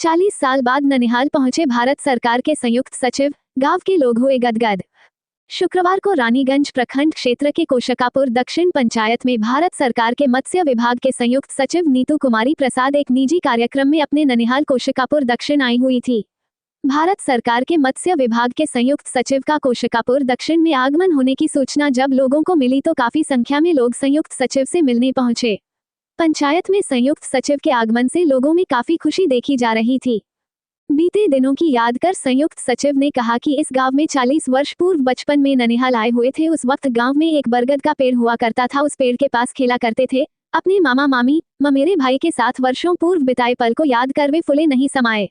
40 साल बाद ननिहाल पहुंचे भारत सरकार के संयुक्त सचिव, गांव के लोग हुए गदगद। शुक्रवार को रानीगंज प्रखंड क्षेत्र के कोशिकापुर दक्षिण पंचायत में भारत सरकार के मत्स्य विभाग के संयुक्त सचिव नीतू कुमारी प्रसाद एक निजी कार्यक्रम में अपने ननिहाल कोशिकापुर दक्षिण आई हुई थी। भारत सरकार के मत्स्य विभाग के संयुक्त सचिव का कोशिकापुर दक्षिण में आगमन होने की सूचना जब लोगों को मिली तो काफी संख्या में लोग संयुक्त सचिव से मिलने पहुंचे। पंचायत में संयुक्त सचिव के आगमन से लोगों में काफी खुशी देखी जा रही थी। बीते दिनों की याद कर संयुक्त सचिव ने कहा कि इस गांव में 40 वर्ष पूर्व बचपन में ननिहाल आए हुए थे। उस वक्त गांव में एक बरगद का पेड़ हुआ करता था। उस पेड़ के पास खेला करते थे। अपने मामा मामी मेरे भाई के साथ वर्षों पूर्व बिताए पल को याद कर वे फुले नहीं समाये।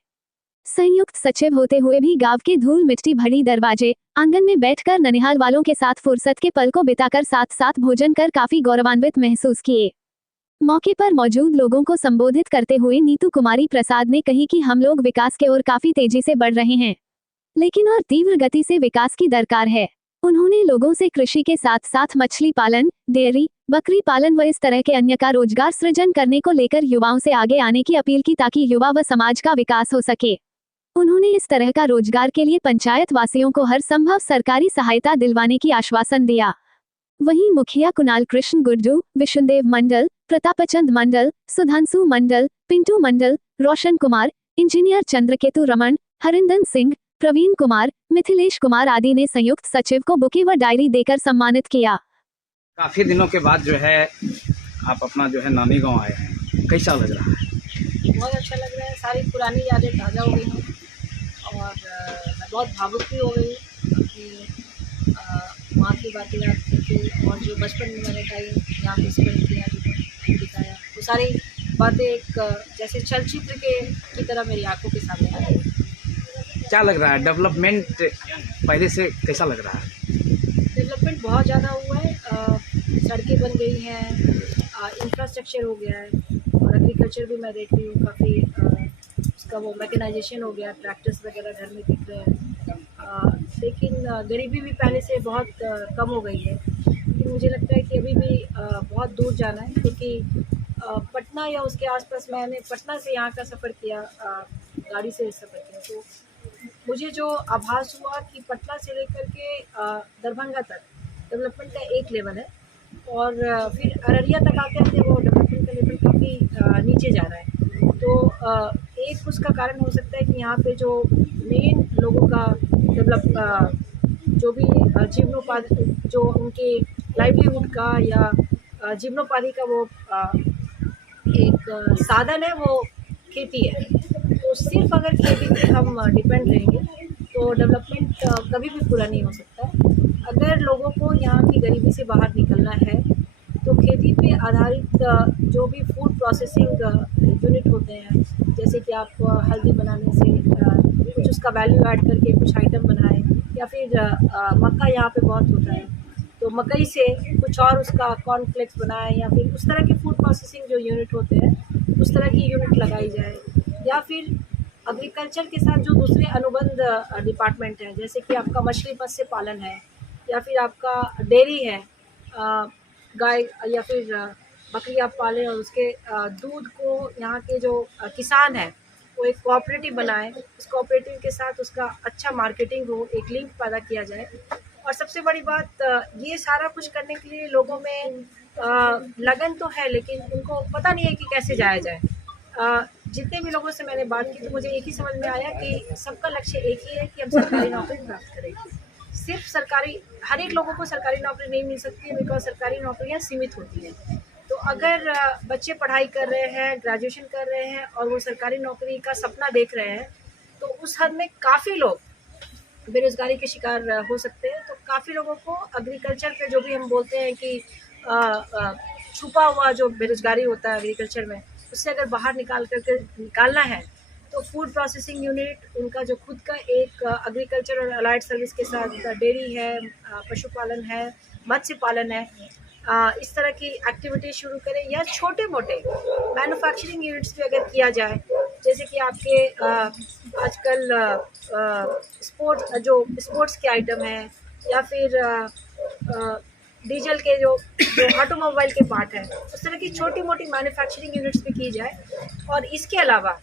संयुक्त सचिव होते हुए भी गांव के धूल मिट्टी भरी दरवाजे आंगन में बैठकर ननिहाल वालों के साथ फुर्सत के पल को बिताकर साथ साथ भोजन कर काफी गौरवान्वित महसूस किए। मौके पर मौजूद लोगों को संबोधित करते हुए नीतू कुमारी प्रसाद ने कही कि हम लोग विकास के ओर काफी तेजी से बढ़ रहे हैं, लेकिन और तीव्र गति से विकास की दरकार है। उन्होंने लोगों से कृषि के साथ साथ मछली पालन, डेयरी, बकरी पालन व इस तरह के अन्य का रोजगार सृजन करने को लेकर युवाओं से आगे आने की अपील की ताकि युवा व समाज का विकास हो सके। उन्होंने इस तरह का रोजगार के लिए पंचायत वासियों को हर संभव सरकारी सहायता दिलवाने की आश्वासन दिया। वहीं मुखिया कुणाल कृष्ण गुड्डू, विष्णुदेव मंडल, प्रतापचंद मंडल, सुधांशु मंडल, पिंटू मंडल, रोशन कुमार, इंजीनियर चंद्रकेतु रमन, हरिंदर सिंह, प्रवीण कुमार, मिथिलेश कुमार आदि ने संयुक्त सचिव को बुके व डायरी देकर सम्मानित किया। काफी दिनों के बाद जो है आप अपना जो है नानी गांव आए हैं, कैसा लग रहा है? बहुत अच्छा लग रहा है। सारी पुरानी यादें ताज़ा हो गई हैं और मैं बहुत भावुक भी हो गई कि माँ की बातें याद करके और जो बचपन में मैंने टाइम यहाँ पे स्पेंड किया, जो बिताया, वो सारी बातें एक जैसे चलचित्र की तरह मेरी आंखों के सामने आ रही है। क्या लग रहा है डेवलपमेंट पहले से कैसा लग रहा है? डेवलपमेंट बहुत ज़्यादा हुआ है। सड़कें बन गई हैं, इंफ्रास्ट्रक्चर हो गया है और एग्रीकल्चर भी मैं देख रही हूँ काफ़ी उसका वो मैकेनाइजेशन हो गया, ट्रैक्टर्स वगैरह घर में दिख रहे हैं। लेकिन गरीबी भी पहले से बहुत कम हो गई है। लेकिन मुझे लगता है कि अभी भी बहुत दूर जाना है, क्योंकि पटना या उसके आसपास, मैंने पटना से यहाँ का सफ़र किया, गाड़ी से सफ़र किया, तो मुझे जो आभास हुआ कि पटना से लेकर के दरभंगा तक डेवलपमेंट का एक लेवल है और फिर अररिया तक आते आते वो डेवलपमेंट का लेवल काफ़ी नीचे जा रहा है। तो एक उसका कारण हो सकता है कि यहाँ पे जो मेन लोगों का डेवलप जो भी जीवनोपाधि, जो उनके लाइवलीहुड का या जीवनोपाधि का वो एक साधन है, वो खेती है। तो सिर्फ अगर खेती पे हम डिपेंड रहेंगे तो डेवलपमेंट कभी भी पूरा नहीं हो सकता है। अगर लोगों को यहाँ की गरीबी से बाहर निकलना है तो खेती पे आधारित जो भी फूड प्रोसेसिंग यूनिट होते हैं, जैसे कि आप हल्दी बनाने से कुछ उसका वैल्यू ऐड करके कुछ आइटम बनाएं, या फिर मक्का यहाँ पे बहुत होता है तो मकई से कुछ और उसका कॉर्नफ्लेक्स बनाएं, या फिर उस तरह के फूड प्रोसेसिंग जो यूनिट होते हैं उस तरह की यूनिट लगाई जाए। या फिर एग्रीकल्चर के साथ जो दूसरे अनुबंध डिपार्टमेंट हैं, जैसे कि आपका मछली मत्स्य पालन है या फिर आपका डेयरी है, गाय या फिर बकरी आप पालें और उसके दूध को यहाँ के जो किसान हैं वो एक कोऑपरेटिव बनाएं, उस कोऑपरेटिव के साथ उसका अच्छा मार्केटिंग हो, एक लिंक पैदा किया जाए। और सबसे बड़ी बात, ये सारा कुछ करने के लिए लोगों में लगन तो है, लेकिन उनको पता नहीं है कि कैसे जाया जाए। जितने भी लोगों से मैंने बात की तो मुझे एक ही समझ में आया कि सबका लक्ष्य एक ही है कि हम सरकारी नौकरी प्राप्त करें। सिर्फ सरकारी, हर एक लोगों को सरकारी नौकरी नहीं मिल सकती है, बिकॉज सरकारी नौकरियां सीमित होती हैं। तो अगर बच्चे पढ़ाई कर रहे हैं, ग्रेजुएशन कर रहे हैं और वो सरकारी नौकरी का सपना देख रहे हैं, तो उस हद में काफ़ी लोग बेरोज़गारी के शिकार हो सकते हैं। तो काफ़ी लोगों को एग्रीकल्चर पे, जो भी हम बोलते हैं कि छुपा हुआ जो बेरोज़गारी होता है एग्रीकल्चर में, उससे अगर बाहर निकालना है तो फूड प्रोसेसिंग यूनिट, उनका जो खुद का एक एग्रीकल्चर और अलाइड सर्विस के साथ डेयरी है, पशुपालन है, मत्स्य पालन है, इस तरह की एक्टिविटी शुरू करें, या छोटे मोटे मैन्युफैक्चरिंग यूनिट्स भी अगर किया जाए, जैसे कि आपके आजकल स्पोर्ट्स के आइटम हैं, या फिर डीजल के जो ऑटोमोबाइल के पार्ट हैं, उस तरह की छोटी मोटी मैन्युफैक्चरिंग यूनिट्स भी की जाए। और इसके अलावा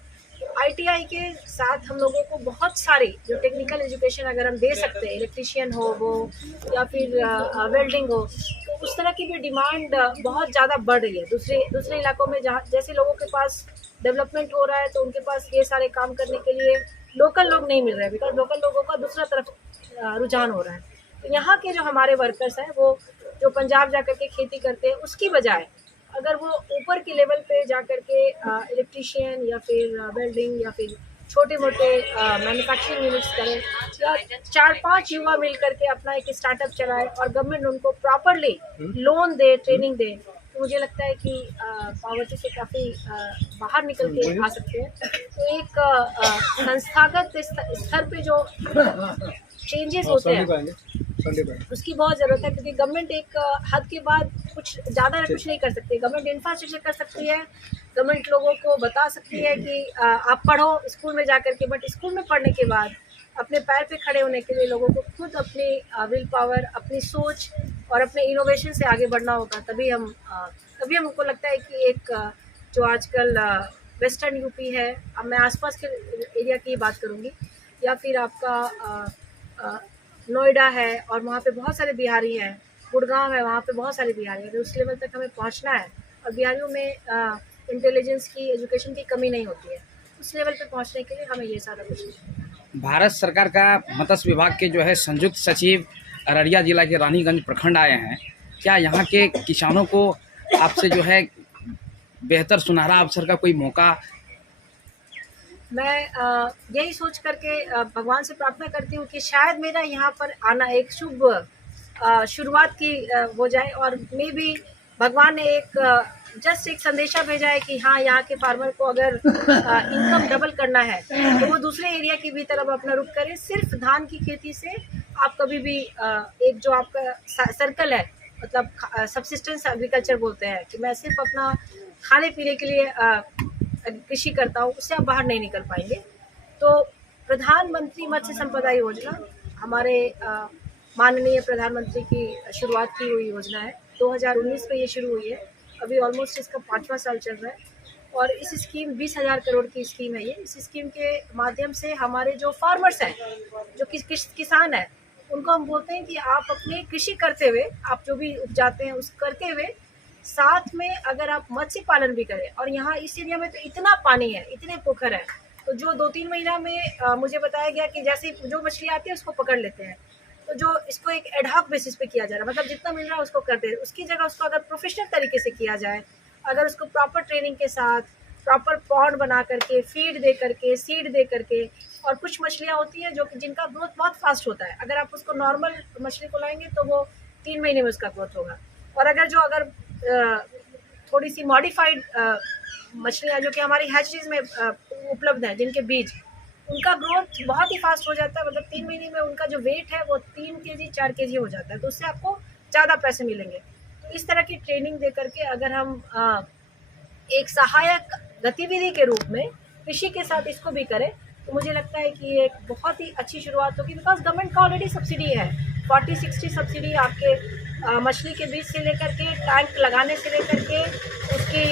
आईटीआई के साथ हम लोगों को बहुत सारी जो टेक्निकल एजुकेशन अगर हम दे सकते हैं, इलेक्ट्रिशियन हो वो या फिर वेल्डिंग हो, तो उस तरह की भी डिमांड बहुत ज़्यादा बढ़ रही है। दूसरे दूसरे इलाकों में जहाँ जैसे लोगों के पास डेवलपमेंट हो रहा है तो उनके पास ये सारे काम करने के लिए लोकल लोग नहीं मिल रहे हैं, बिकॉज लोकल लोगों का दूसरा तरफ रुझान हो रहा है। तो यहाँ के जो हमारे वर्कर्स हैं वो जो पंजाब जा कर के खेती करते हैं, उसकी बजाय अगर वो ऊपर के लेवल पे जा कर के इलेक्ट्रिशियन या फिर वेल्डिंग या फिर छोटे मोटे मैन्युफैक्चरिंग यूनिट्स करें, या 4-5 युवा मिल करके अपना एक स्टार्टअप चलाए और गवर्नमेंट उनको प्रॉपरली लोन दे, ट्रेनिंग दे, तो मुझे लगता है कि पॉवर्टी से काफ़ी बाहर निकल के आ सकते हैं। तो एक संस्थागत स्तर पे जो चेंजेस होते हैं उसकी बहुत ज़रूरत है, क्योंकि गवर्नमेंट एक हद के बाद कुछ ज़्यादा कुछ नहीं कर सकती। गवर्नमेंट इंफ्रास्ट्रक्चर कर सकती है, गवर्नमेंट लोगों को बता सकती है कि आप पढ़ो स्कूल में जा कर के, बट स्कूल में पढ़ने के बाद अपने पैर पे खड़े होने के लिए लोगों को खुद अपनी विल पावर, अपनी सोच और अपने इनोवेशन से आगे बढ़ना होगा। तभी हमको लगता है कि एक जो आजकल वेस्टर्न यूपी है, अब मैं आसपास के एरिया की बात करूँगी, या फिर आपका नोएडा है और वहाँ पे बहुत सारे बिहारी हैं, गुड़गांव है, वहाँ पे बहुत सारे बिहारी हैं। तो उस लेवल तक हमें पहुँचना है और बिहारियों में इंटेलिजेंस की, एजुकेशन की कमी नहीं होती है। उस लेवल पे पहुँचने के लिए हमें ये सारा कुछ। भारत सरकार का मत्स्य विभाग के जो है संयुक्त सचिव अररिया जिला के रानीगंज प्रखंड आए हैं। क्या यहाँ के किसानों को आपसे जो है बेहतर सुनहरा अवसर का कोई मौका? मैं यही सोच करके भगवान से प्रार्थना करती हूँ कि शायद मेरा यहाँ पर आना एक शुभ शुरुआत की हो जाए, और मे भी भगवान ने जस्ट एक संदेशा भेजा है कि हाँ, यहाँ के फार्मर को अगर इनकम डबल करना है तो वो दूसरे एरिया की भी तरफ अपना रुख करें। सिर्फ धान की खेती से आप कभी भी एक जो आपका सर्कल है, मतलब सबसिस्टेंस एग्रीकल्चर बोलते हैं कि मैं सिर्फ अपना खाने पीने के लिए कृषि करता हूँ, उससे आप बाहर नहीं निकल पाएंगे। तो प्रधानमंत्री मत्स्य संपदा योजना हमारे माननीय प्रधानमंत्री की शुरुआत की हुई योजना है। 2019 में ये शुरू हुई है, अभी ऑलमोस्ट इसका 5वां साल चल रहा है। और इस स्कीम 20,000 करोड़ की स्कीम है ये। इस स्कीम के माध्यम से हमारे जो फार्मर्स हैं, जो किसान हैं, उनको हम बोलते हैं कि आप अपने कृषि करते हुए, आप जो भी उपजाते हैं उस करते हुए साथ में अगर आप मत्स्य पालन भी करें। और यहाँ इस एरिया में तो इतना पानी है, इतने पोखर है, तो जो 2-3 महीना में मुझे बताया गया कि जैसे जो मछली आती है उसको पकड़ लेते हैं, तो जो इसको एक एडहॉक बेसिस पे किया जा रहा है, मतलब जितना मिल रहा है उसको कर दे, उसकी जगह उसको अगर प्रोफेशनल तरीके से किया जाए, अगर उसको प्रॉपर ट्रेनिंग के साथ, प्रॉपर पॉन्ड बना करके, फीड दे करके, सीड दे करके, और कुछ मछलियाँ होती हैं जो कि जिनका ग्रोथ बहुत फास्ट होता है, अगर आप उसको नॉर्मल मछली को लाएंगे तो वो 3 महीने में उसका ग्रोथ होगा। और अगर थोड़ी सी मॉडिफाइड मछलियाँ जो कि हमारी हैचरीज में उपलब्ध हैं, जिनके बीज, उनका ग्रोथ बहुत ही फास्ट हो जाता है, मतलब 3 महीने में उनका जो वेट है वो 3 kg 4 kg हो जाता है, तो उससे आपको ज़्यादा पैसे मिलेंगे। तो इस तरह की ट्रेनिंग दे करके अगर हम एक सहायक गतिविधि के रूप में कृषि के साथ इसको भी करें, तो मुझे लगता है कि एक बहुत ही अच्छी शुरुआत होगी। बिकॉज गवर्नमेंट का ऑलरेडी सब्सिडी है, 40-60 सब्सिडी आपके मछली के बीज से लेकर के, टैंक लगाने से लेकर के, उसकी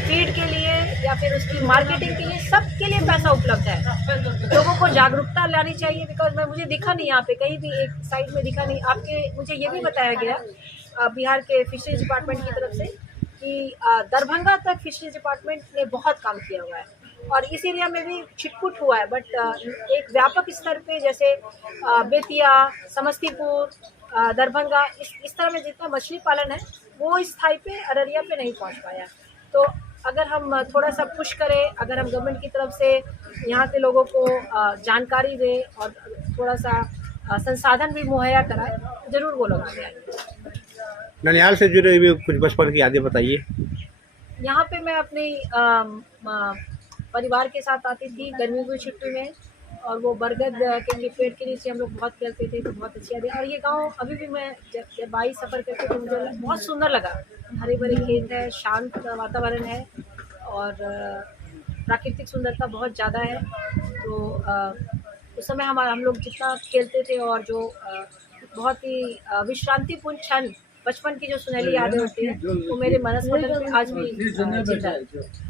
फीड के लिए या फिर उसकी मार्केटिंग के लिए, सब के लिए पैसा उपलब्ध है। लोगों को जागरूकता लानी चाहिए। बिकॉज मुझे दिखा नहीं, यहाँ पे कहीं भी एक साइड में दिखा नहीं। मुझे ये भी बताया गया बिहार के फिशरीज डिपार्टमेंट की तरफ से कि दरभंगा तक फिशरीज डिपार्टमेंट ने बहुत काम किया हुआ है, और इस एरिया में भी छिटपुट हुआ है, बट एक व्यापक स्तर पे जैसे बेतिया, समस्तीपुर, दरभंगा, इस तरह में जितना मछली पालन है वो इस स्थाई पे, अररिया पे नहीं पहुंच पाया। तो अगर हम थोड़ा सा पुश करें, अगर हम गवर्नमेंट की तरफ से यहाँ के लोगों को जानकारी दें और थोड़ा सा संसाधन भी मुहैया कराएं, तो ज़रूर वो लोग आगे आएंगे। ननिहाल से जुड़े हुए कुछ बचपन की यादें बताइए। यहाँ पे मैं अपने परिवार के साथ आती थी गर्मियों की छुट्टी में, और वो बरगद के पेड़ के नीचे हम लोग बहुत खेलते थे, तो बहुत अच्छी यादें। और ये गांव अभी भी मैं जब आई सफ़र करके तो मुझे बहुत सुंदर लगा। हरे भरे खेत है, शांत वातावरण है, और प्राकृतिक सुंदरता बहुत ज़्यादा है। तो उस समय हम लोग जितना खेलते थे, और जो बहुत ही विश्रांतिपूर्ण क्षण, बचपन की जो सुनहरी यादें होती हैं, वो मेरे मनस्मरण में आज भी जिंदा है।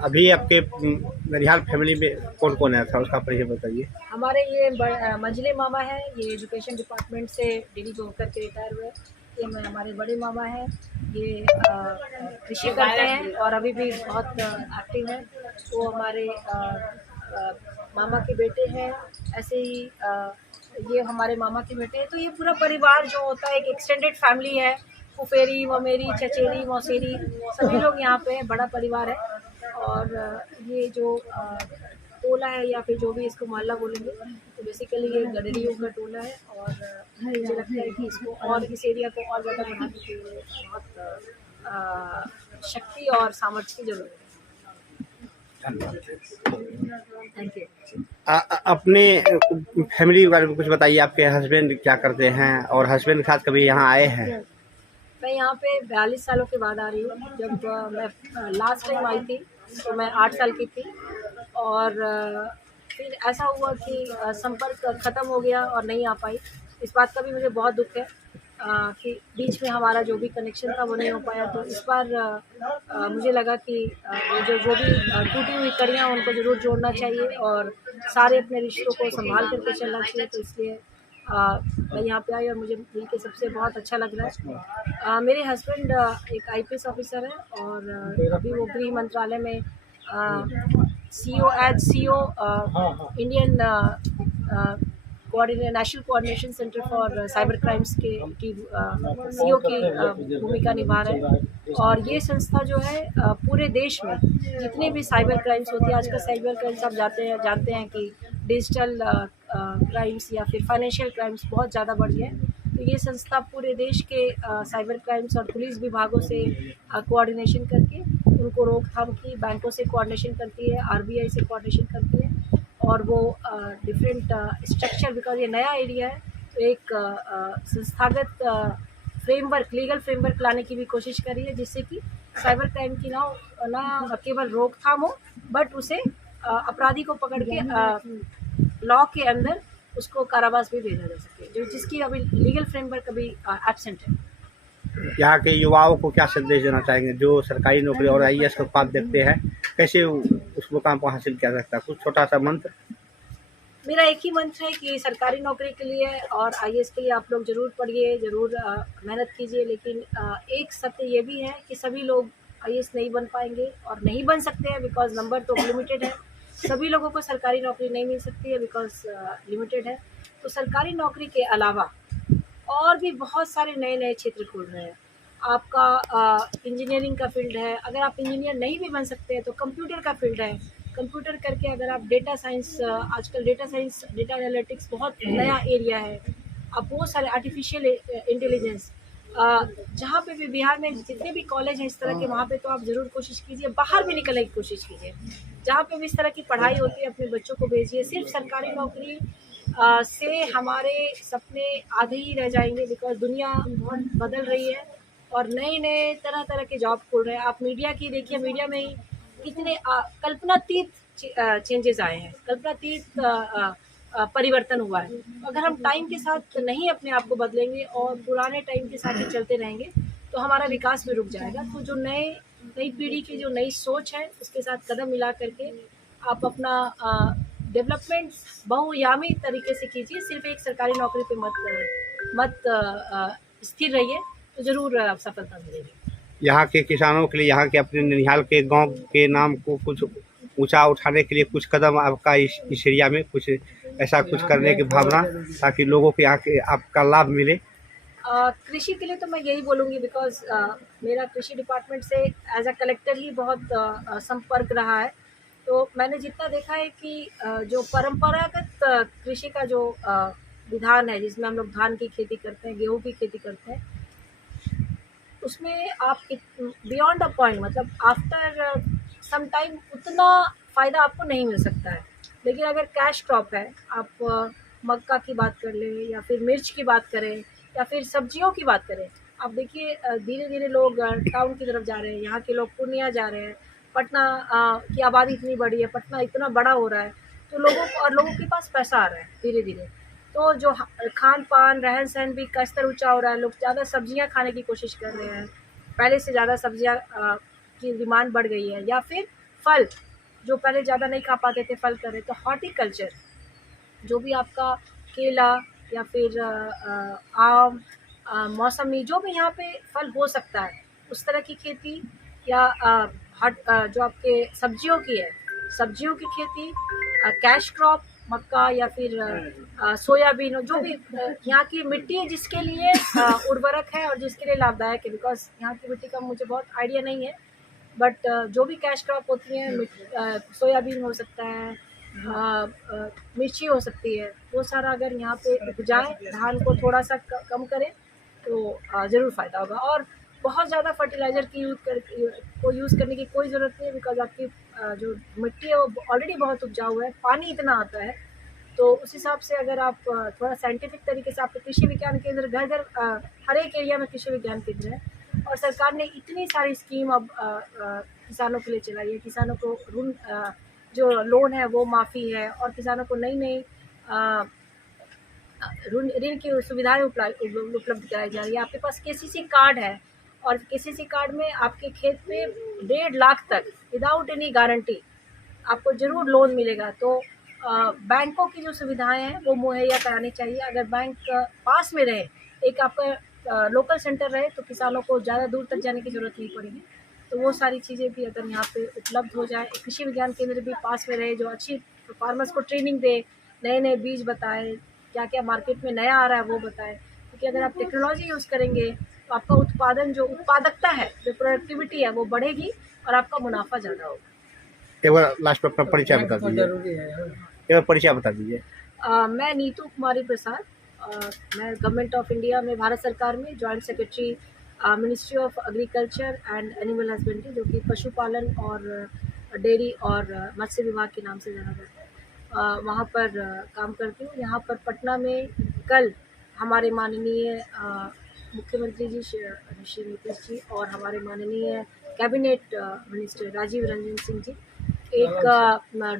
अभी आपके ननिहाल फैमिली में कौन कौन है था, उसका परिचय बताइए। हमारे ये मंझले मामा है, ये एजुकेशन डिपार्टमेंट से डी जॉब करके रिटायर हुए। ये हमारे बड़े मामा हैं, ये कृषि करते हैं और अभी भी बहुत एक्टिव हैं। वो हमारे मामा के बेटे हैं। ऐसे ही ये हमारे मामा के बेटे हैं। तो ये पूरा परिवार जो होता है एक एक्सटेंडेड फैमिली है। फुफेरी, ममेरी, चचेरी, मौसेरी सभी लोग यहाँ पे हैं, बड़ा परिवार है। और ये जो टोला है या फिर जो भी इसको मोहल्ला बोलेंगे, तो बेसिकली ये गडरियों का टोला है। और मुझे लगता है कि इसको और इस एरिया को और ज़्यादा बढ़ाने के लिए बहुत शक्ति और सामर्थ्य की ज़रूरत है। Thank you. अपने फैमिली के बारे में कुछ बताइए। आपके हस्बैंड क्या करते हैं और हस्बैंड के साथ कभी यहाँ आए हैं? मैं यहाँ पे 42 सालों के बाद आ रही हूँ। जब मैं लास्ट टाइम आई थी तो मैं 8 साल की थी। और फिर ऐसा हुआ कि संपर्क ख़त्म हो गया और नहीं आ पाई। इस बात का भी मुझे बहुत दुख है कि बीच में हमारा जो भी कनेक्शन था वो नहीं हो पाया। तो इस बार मुझे लगा कि वो जो भी टूटी हुई कड़ियाँ उनको ज़रूर जोड़ना चाहिए और सारे अपने रिश्तों को संभाल करके चलना चाहिए। तो इसलिए मैं यहाँ पे आई और मुझे मिल के सबसे बहुत अच्छा लग रहा है। मेरे हस्बैंड एक IPS ऑफिसर है और अभी वो गृह मंत्रालय में CEO Indian national coordination centre for cyber crimes की CEO की भूमिका निभा रहे हैं। और ये संस्था जो है पूरे देश में जितने भी साइबर क्राइम्स होती है, आजकल साइबर क्राइम्स आप जानते हैं कि डिजिटल क्राइम्स या फिर फाइनेंशियल क्राइम्स बहुत ज़्यादा बढ़ गए हैं। तो ये संस्था पूरे देश के साइबर क्राइम्स और पुलिस विभागों से कोऑर्डिनेशन करके उनको रोकथाम की, बैंकों से कोऑर्डिनेशन करती है, RBI से कोऑर्डिनेशन करती है। और वो डिफरेंट स्ट्रक्चर, बिकॉज ये नया एरिया है, तो एक संस्थागत फ्रेमवर्क, लीगल फ्रेमवर्क लाने की भी कोशिश करी है, जिससे कि साइबर क्राइम की ना केवल रोकथाम हो, बट उसे अपराधी को पकड़ के लॉ के अंदर उसको कारावास भी भेजा जा सके, जो जिसकी अभी लीगल फ्रेमवर्क अभी एब्सेंट है। यहाँ के युवाओं को क्या संदेश देना चाहेंगे जो सरकारी नौकरी और IAS का ख्वाब देखते हैं? कैसे उस मुकाम को हासिल किया जा सकता है? कुछ छोटा सा मंत्र। मेरा एक ही मंत्र है कि सरकारी नौकरी के लिए और IAS के लिए आप लोग ज़रूर पढ़िए, ज़रूर मेहनत कीजिए। लेकिन एक सत्य ये भी है कि सभी लोग IAS नहीं बन पाएंगे और नहीं बन सकते हैं, बिकॉज नंबर तो लिमिटेड है। सभी लोगों को सरकारी नौकरी नहीं मिल सकती है, बिकॉज लिमिटेड है। तो सरकारी नौकरी के अलावा और भी बहुत सारे नए नए क्षेत्र खुल रहे हैं। आपका इंजीनियरिंग का फील्ड है, अगर आप इंजीनियर नहीं भी बन सकते हैं तो कंप्यूटर का फील्ड है। कंप्यूटर करके अगर आप डेटा साइंस, आजकल डेटा साइंस, डेटा एनालिटिक्स बहुत नया एरिया है। अब बहुत सारे आर्टिफिशियल इंटेलिजेंस, जहाँ पे भी बिहार में जितने भी कॉलेज हैं इस तरह के, वहाँ पे तो आप ज़रूर कोशिश कीजिए, बाहर भी निकलने की कोशिश कीजिए। जहाँ पे भी इस तरह की पढ़ाई होती है अपने बच्चों को भेजिए। सिर्फ सरकारी नौकरी से हमारे सपने आधे ही रह जाएंगे, बिकॉज दुनिया बहुत बदल रही है और नए नए तरह तरह के जॉब खुल रहे हैं। आप मीडिया की देखिए, मीडिया में ही कितने कल्पनातीत चेंजेस आए हैं, कल्पनातीत परिवर्तन हुआ है। अगर हम टाइम के साथ नहीं अपने आप को बदलेंगे और पुराने टाइम के साथ ही चलते रहेंगे तो हमारा विकास भी रुक जाएगा। तो जो नई पीढ़ी की जो नई सोच है उसके साथ कदम मिला करके आप अपना डेवलपमेंट बहुआयामी तरीके से कीजिए। सिर्फ एक सरकारी नौकरी पे मत स्थिर रहिए, तो ज़रूर सफलता मिलेगी। यहाँ के किसानों के लिए, यहाँ के अपने ननिहाल के गांव के नाम को कुछ ऊंचा उठाने के लिए कुछ कदम आपका इस एरिया में कुछ ऐसा कुछ करने की भावना, ताकि लोगों को यहाँ के आपका लाभ मिले? कृषि के लिए तो मैं यही बोलूँगी, बिकॉज मेरा कृषि डिपार्टमेंट से एज अ कलेक्टर ही बहुत संपर्क रहा है। तो मैंने जितना देखा है कि जो परंपरागत कृषि का जो विधान है, जिसमें हम लोग धान की खेती करते हैं, गेहूं की खेती करते हैं, उसमें आप बियॉन्ड अ पॉइंट, मतलब आफ्टर सम टाइम उतना फ़ायदा आपको नहीं मिल सकता है। लेकिन अगर कैश क्रॉप है, आप मक्का की बात कर लें या फिर मिर्च की बात करें या फिर सब्जियों की बात करें, आप देखिए धीरे धीरे लोग टाउन की तरफ जा रहे हैं। यहाँ के लोग पूर्णिया जा रहे हैं, पटना की आबादी इतनी बड़ी है, पटना इतना बड़ा हो रहा है, तो लोगों के पास पैसा आ रहा है धीरे धीरे। तो जो खान पान, रहन सहन भी का स्तर ऊँचा हो रहा है। लोग ज़्यादा सब्जियां खाने की कोशिश कर रहे हैं, पहले से ज़्यादा सब्जियां की डिमांड बढ़ गई है। या फिर फल जो पहले ज़्यादा नहीं खा पाते थे, फल कर रहे। तो हॉर्टिकल्चर, जो भी आपका केला या फिर आम, मौसमी, जो भी यहाँ पे फल हो सकता है उस तरह की खेती, या जो आपके सब्जियों की है, सब्जियों की खेती, कैश क्रॉप, मक्का या फिर सोयाबीन, जो भी यहाँ की मिट्टी जिसके लिए उर्वरक है और जिसके लिए लाभदायक है, बिकॉज यहाँ की मिट्टी का मुझे बहुत आइडिया नहीं है, बट जो भी कैश क्रॉप होती हैं, सोयाबीन हो सकता है, मिर्ची हो सकती है, वो सारा अगर यहाँ पे उग जाए, धान को थोड़ा सा कम करें तो ज़रूर फ़ायदा होगा। और बहुत ज़्यादा फर्टिलाइज़र की यूज़ करने की कोई ज़रूरत नहीं है, बिकॉज आपकी जो मिट्टी है वो ऑलरेडी बहुत उपजाऊ है, पानी इतना आता है। तो उस हिसाब से अगर आप थोड़ा साइंटिफिक तरीके से, आपके कृषि विज्ञान केंद्र घर घर, हर एक एरिया में कृषि विज्ञान केंद्र है, और सरकार ने इतनी सारी स्कीम अब किसानों के लिए चलाई है। किसानों को ऋण, जो लोन है वो माफ़ी है, और किसानों को नई नई ऋण की सुविधाएं उपलब्ध कराई जा रही है। आपके पास केसीसी कार्ड है, और केसीसी कार्ड में आपके खेत में 1.5 लाख तक विदाउट एनी गारंटी आपको ज़रूर लोन मिलेगा। तो बैंकों की जो सुविधाएं हैं वो मुहैया करानी चाहिए। अगर बैंक पास में रहे, एक आपका लोकल सेंटर रहे, तो किसानों को ज़्यादा दूर तक जाने की ज़रूरत नहीं पड़ेगी। तो वो सारी चीज़ें भी अगर यहाँ पे उपलब्ध हो जाए, कृषि विज्ञान केंद्र भी पास में रहे जो अच्छी फार्मर्स को ट्रेनिंग दे, नए नए बीज बताए, क्या क्या मार्केट में नया आ रहा है वो बताए। क्योंकि अगर आप टेक्नोलॉजी यूज़ करेंगे तो आपका उत्पादन, जो उत्पादकता है, जो प्रोडक्टिविटी है, वो बढ़ेगी और आपका मुनाफा ज़्यादा होगा। एक बार लास्ट में अपना परिचय बता दीजिए। एक बार परिचय बता दीजिए। मैं नीतू कुमारी प्रसाद, मैं गवर्नमेंट ऑफ इंडिया में, भारत सरकार में joint secretary, ministry of agriculture and animal husbandry, जो कि पशुपालन और डेयरी और मत्स्य विभाग के नाम से जाना जाता है, वहाँ पर काम करती हूँ। यहाँ पर पटना में कल हमारे माननीय मुख्यमंत्री जी श्री नीतीश जी और हमारे माननीय कैबिनेट मिनिस्टर राजीव रंजन सिंह जी एक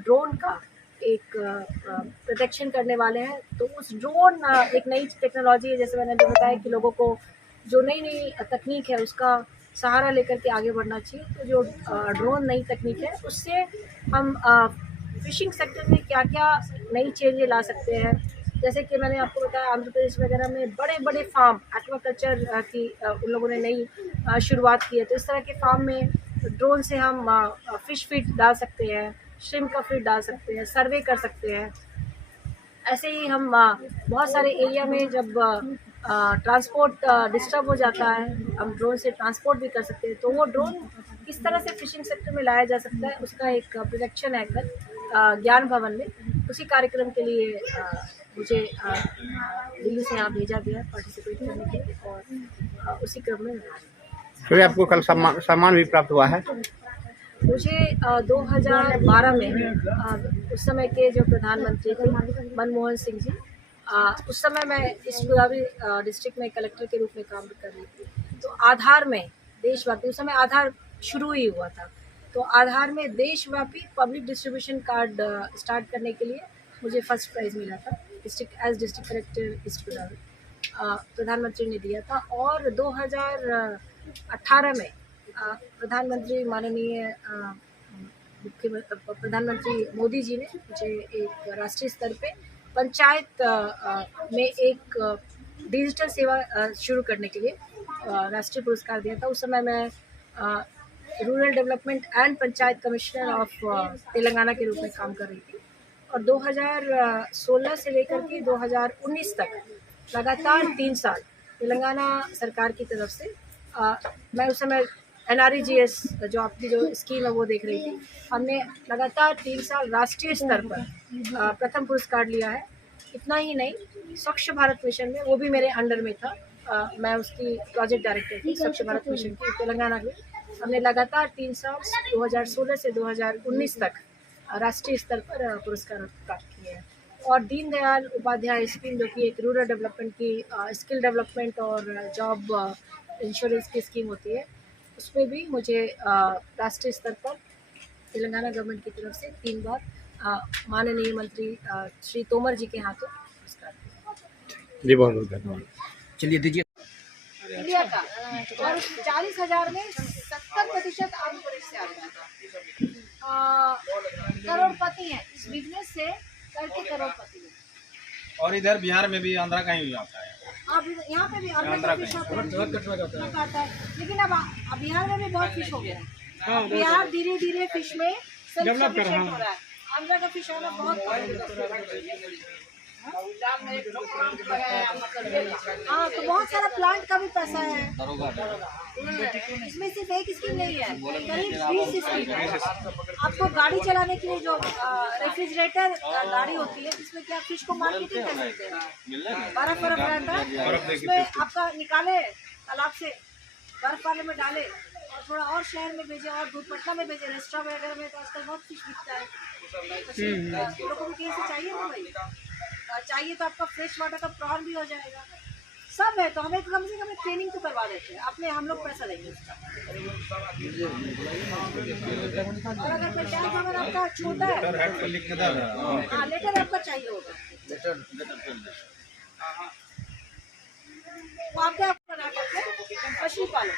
ड्रोन का एक प्रोटेक्शन करने वाले हैं। तो उस ड्रोन एक नई टेक्नोलॉजी है, जैसे मैंने अभी बताया कि लोगों को जो नई नई तकनीक है उसका सहारा लेकर के आगे बढ़ना चाहिए। तो जो ड्रोन नई तकनीक है उससे हम फिशिंग सेक्टर में क्या क्या नई चेंजें ला सकते हैं। जैसे कि मैंने आपको बताया, आंध्र प्रदेश वगैरह में बड़े बड़े फार्म एक्वाकल्चर की उन लोगों ने नई शुरुआत की है। तो इस तरह के फार्म में ड्रोन से हम फिश फीड डाल सकते हैं, श्रिम्प का फीड डाल सकते हैं, सर्वे कर सकते हैं। ऐसे ही हम बहुत सारे एरिया में जब ट्रांसपोर्ट डिस्टर्ब हो जाता है, हम ड्रोन से ट्रांसपोर्ट भी कर सकते हैं। तो वो ड्रोन किस तरह से फिशिंग सेक्टर में लाया जा सकता है, उसका एक प्रोजेक्शन है कल ज्ञान भवन में। उसी कार्यक्रम के लिए मुझे दिल्ली से यहाँ भेजा गया पार्टिसिपेट करने के लिए, और उसी क्रम में फिर आपको कल सम्मान भी प्राप्त हुआ है। मुझे 2012 में उस समय के जो प्रधानमंत्री थे मनमोहन सिंह जी, उस समय मैं ईस्ट गोदावरी डिस्ट्रिक्ट में कलेक्टर के रूप में काम कर रही थी। तो आधार में देशव्यापी, उस समय आधार शुरू ही हुआ था, तो आधार में देशव्यापी पब्लिक डिस्ट्रीब्यूशन कार्ड स्टार्ट करने के लिए मुझे फर्स्ट प्राइज़ मिला था, डिस्ट्रिक्ट कलेक्टर ईस्ट गोदावरी, प्रधानमंत्री ने दिया था। और 2018 में प्रधानमंत्री माननीय प्रधानमंत्री मोदी जी ने मुझे एक राष्ट्रीय स्तर पे पंचायत में एक डिजिटल सेवा शुरू करने के लिए राष्ट्रीय पुरस्कार दिया था। उस समय मैं rural development and panchayat commissioner of Telangana के रूप में काम कर रही थी। और 2016 से लेकर के 2019 तक लगातार 3 साल तेलंगाना सरकार की तरफ से मैं उस समय NREGS जो आपकी जो स्कीम है वो देख रही थी। हमने लगातार 3 साल राष्ट्रीय स्तर पर प्रथम पुरस्कार लिया है। इतना ही नहीं, स्वच्छ भारत मिशन में, वो भी मेरे अंडर में था, मैं उसकी प्रोजेक्ट डायरेक्टर थी स्वच्छ भारत मिशन की तेलंगाना में। हमने लगातार 3 साल 2016 से 2019 तक राष्ट्रीय स्तर पर पुरस्कार प्राप्त किए हैं। और दीनदयाल उपाध्याय स्कीम, जो कि एक रूरल डेवलपमेंट की स्किल डेवलपमेंट और जॉब इंश्योरेंस की स्कीम होती है, उसमें भी मुझे राष्ट्रीय स्तर पर तेलंगाना गवर्नमेंट की तरफ से 3 बार माननीय मंत्री श्री तोमर जी के हाथों पुरस्कार जी, बहुत बहुत धन्यवाद। चलिए दीजिए। इंडिया का, और 40,000 में 70% आंध्र प्रदेश से आ रहा था। करोड़पति हैं, इस बिजनेस से करके करोड़पति हैं। और इधर बिहार में भी आंध्रा का ही आता है। अब यहाँ पे भी आंध्रा फिश आता है, लेकिन अब बिहार में भी बहुत फिश हो गया है। बिहार धीरे धीरे फिश में सेल्फ सफिशिएंट हो रहा है। आंध्रा का फिश आना बहुत कम है। हाँ, तो बहुत सारा प्लांट का भी पैसा है इसमें। सिर्फ एक स्कीम नहीं है, करीब 20 स्कीम है। आपको गाड़ी चलाने के लिए जो रेफ्रिजरेटर गाड़ी होती है, जिसमें क्या फिश को मार्केटिंग कर सकते हैं, बर्फ रहता है, उसमें आपका निकाले तालाब से, बर्फ वाले में डाले और थोड़ा और शहर में भेजे और दूध पटना में भेजे, रेस्टोरेंट वगैरह में तो आजकल बहुत फिश बिकता है। लोगों को कहीं से चाहिए ना भाई, चाहिए तो आपका फ्रेश वाटर का प्रॉन भी हो जाएगा, सब है। तो हमें कम से कम एक ट्रेनिंग तो करवा देते हैं, अपने हम लोग पैसा देंगे उसका। और अगर कोई टैंक अगर आपका छोटा है, हाँ लेटर आपका चाहिए होगा, वो आपके मछली पालो,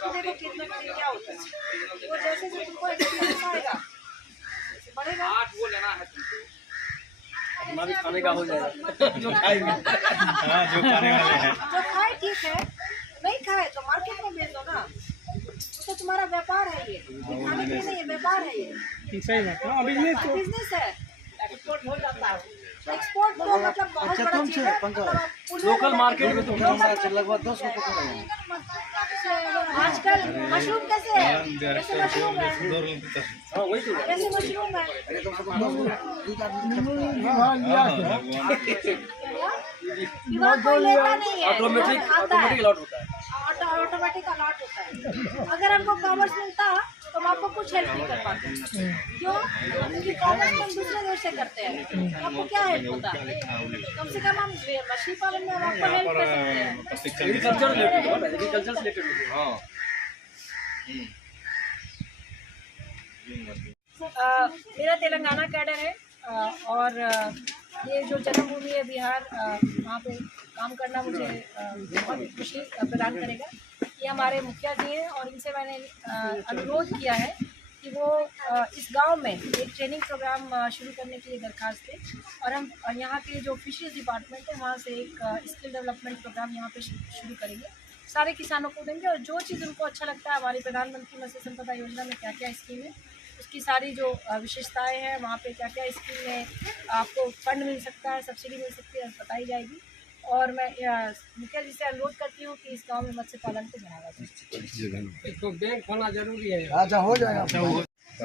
तो देखो कितना क्या होता है। वो जैसे जैसे तुमको एक्सपीरियंस आएगा बढ़ेगा। हमारे खाने का हो जाएगा। जो खाएंगे, जो खाए ठीक है, नहीं खाए तो मार्केट में बेच दो ना, तो तुम्हारा व्यापार है ये, खाने के लिए नहीं, व्यापार है ये। सही बात है, बिजनेस है, एक्सपोर्ट हो जाता है। एक्सपोर्ट तो मतलब बहुत बड़ा चीज है। लोकल मार्केट में तो लगभग 10 रुपये आजकल मशरूम कैसे है? कैसे मशरूम है? कैसे मशरूम है? विभाग कोई लेता नहीं है, ऑटोमेटिक अलॉट होता है, ऑटोमेटिक अलॉट होता है। अगर हमको कॉमर्स मिलता तो हम आपको कुछ हेल्प नहीं कर पाते। क्यों? क्योंकि कॉमर्स हम दूसरे देश से करते हैं, आपको क्या हेल्प होता है? कम से कम हम मछली पालन में हम आपको हेल्प कर सकते हैं। एग्रीकल्चर से रिलेटेड। मेरा तेलंगाना कैडर है और ये जो जन्मभूमि है बिहार, वहाँ पे काम करना मुझे बहुत खुशी प्रदान करेगा। ये हमारे मुखिया जी हैं और इनसे मैंने अनुरोध किया है कि वो इस गांव में एक ट्रेनिंग प्रोग्राम शुरू करने के लिए दरखास्त है और हम यहाँ के जो फिशरीज डिपार्टमेंट है वहाँ से एक स्किल डेवलपमेंट प्रोग्राम यहाँ पे शुरू करेंगे। सारे किसानों को देंगे और जो चीज़ उनको अच्छा लगता है, हमारी प्रधानमंत्री मत्स्य संपदा योजना में क्या क्या स्कीम है, उसकी सारी जो विशेषताएं हैं, वहाँ पे क्या क्या स्कीम में आपको फंड मिल सकता है, सब्सिडी मिल सकती है, बताई जाएगी। और मैं मुखिया जी से अनुरोध करती हूँ कि इस गांव में मत्स्य पालन को बढ़ावा दें। तो बैंक होना जरूरी है। अच्छा, हो जाएगा।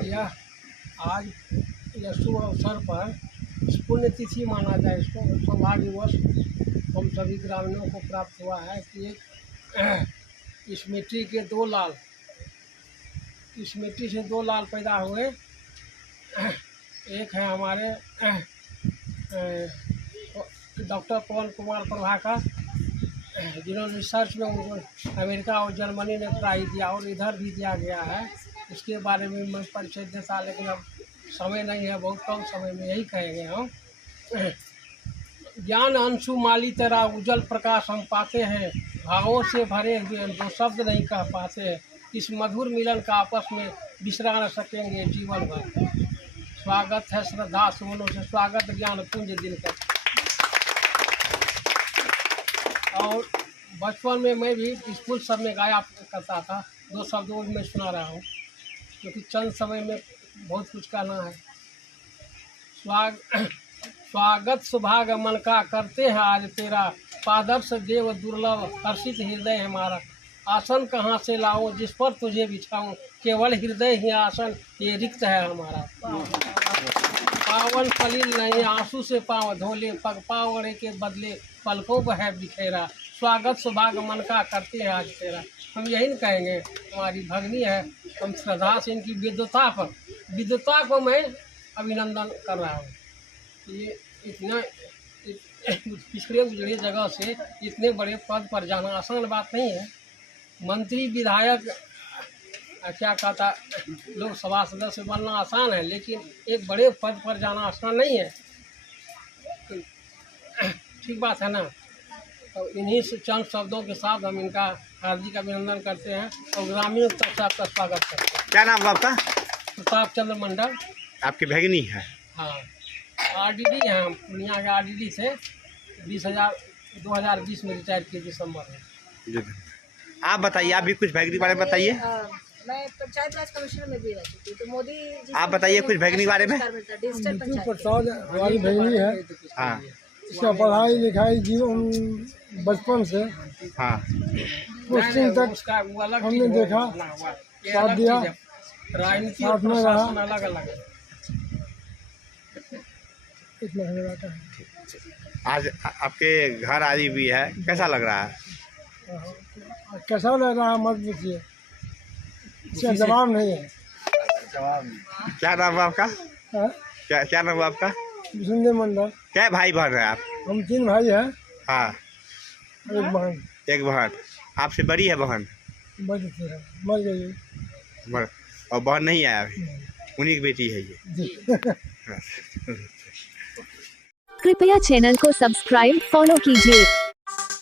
यह आज यह शुभ अवसर पर इस पुण्यतिथि माना जाए, इसको सौभाग्यवश हम सभी ग्रामीणों को प्राप्त हुआ है कि इस मिट्टी के दो लाल, इस मिट्टी से दो लाल पैदा हुए। एक है हमारे डॉक्टर पवन कुमार प्रभाकर, जिन्होंने रिसर्च में उनको अमेरिका और जर्मनी ने प्राइज दिया और इधर भी दिया गया है। इसके बारे में मैं परिचय देता, लेकिन अब समय नहीं है, बहुत कम समय में यही कहेंगे हम। ज्ञान अंशु माली तेरा उज्जवल प्रकाश हम पाते हैं, भावों से भरे हुए दो शब्द नहीं कह पाते हैं, इस मधुर मिलन का आपस में बिसरा न सकेंगे जीवन भर। स्वागत है श्रद्धा सुमनों से, स्वागत ज्ञान पुंज दिनकर। और बचपन में मैं भी स्कूल सब में गाया करता था, दो शब्द वो मैं सुना रहा हूँ, क्योंकि चंद समय में बहुत कुछ कहना है। स्वागत सुभाग मन का करते हैं आज तेरा, पादर्श देव दुर्लभ हर्षित हृदय हमारा। आसन कहाँ से लाऊं जिस पर तुझे बिछाऊं, केवल हृदय ही आसन ये रिक्त है हमारा। पावन सलील नहीं आंसू से पाँव धोले, पग पावड़े के बदले पलकों पर है बिखेरा। स्वागत सुभाग मन का करते हैं आज तेरा। हम यही नहीं कहेंगे, हमारी भगनी है, हम श्रद्धा से इनकी विद्वता को मैं अभिनंदन कर रहा हूँ। ये इतना पिछड़े उजड़े जगह से इतने बड़े पद पर जाना आसान बात नहीं है। मंत्री विधायक क्या कहता, लोकसभा सदस्य बनना आसान है, लेकिन एक बड़े पद पर जाना आसान नहीं है। ठीक बात है ना। तो इन्हीं चंद शब्दों के साथ हम इनका हार्दिक अभिनंदन करते हैं और ग्रामीणों तक से आपका स्वागत करते हैं। क्या नाम है आपका? प्रताप चंद्र मंडल। आपकी भगिनी है? हाँ, आरडीडी हैं हम, पूर्णिया के आरडीडी से 2020 में रिटायर किए दिसंबर में। जी। आप बताइए, आप भी कुछ भगिनी के बारे में बताइए। मैं पंचायत राज कमिश्नर में भी रह चुकी हूँ, तो मोदी जी आप बताइए कुछ भगिनी के बारे में। डिजिटल पंचायत प्रसाद हमारी भगिनी है। हाँ इसका पढ़ाई लिखाई जीवन बचपन से हाँ पोस्टिंग तक उसका वो अलग हमने चीज़ है, देखा, ना हुआ। ये साथ अलग दिया, चीज़ है। राजनीति और साथ में रहा। प्रशासन अलग अलग है। इतना हो जाता है। आज आपके घर आई भी है, कैसा लग रहा है? कैसा लग रहा है मत पूछिए, इसका जवाब नहीं है। क्या नाम है आपका? हाँ? क्या नाम है आपका? विष्णु मंडल। क्या भाई बहन है आप? हम 3 भाई हैं, हाँ, एक बहन एक बहन। आपसे बड़ी है बहन? बड़ी थी है, मर गई। और बहन नहीं है अभी? उन्हीं की बेटी है ये? जी। कृपया चैनल को सब्सक्राइब फॉलो कीजिए।